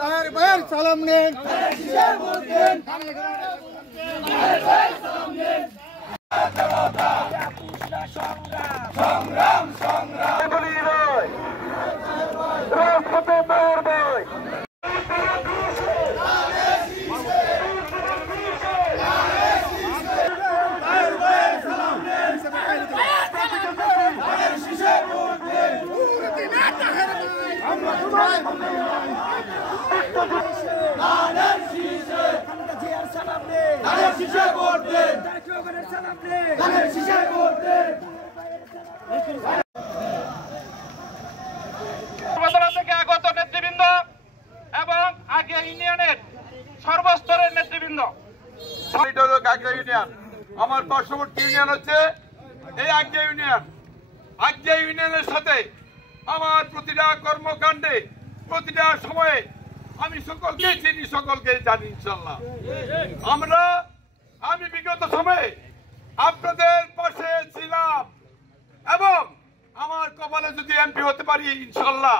তাহের ভাইয়ের সালাম নেন। সংগ্রাম সংগ্রাম থেকে আগত নেতৃবৃন্দ এবং আগে ইউনিয়নের সর্বস্তরের নেতৃবৃন্দ, ইউনিয়ন আমার পার্শ্ববর্তী ইউনিয়ন হচ্ছে এই আজ্ঞা ইউনিয়ন। আজ্ঞা ইউনিয়নের সাথে আমার প্রতিটা কর্মকাণ্ডে প্রতিটা সময়ে আমি সকলকে চিনি, সকলকে জানি ইনশাল্লাহ। আমি বিগত সময়ে আপনাদের পাশে ছিলাম এবং আমার কপালে যদি এমপি হতে পারি ইনশাল্লাহ,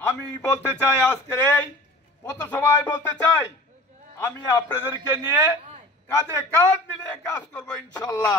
আমি বলতে চাই আজকের এই পথসভায় বলতে চাই আমি আপনাদেরকে নিয়ে কাঁধে কাঁধ মিলিয়ে কাজ করবো ইনশাল্লাহ।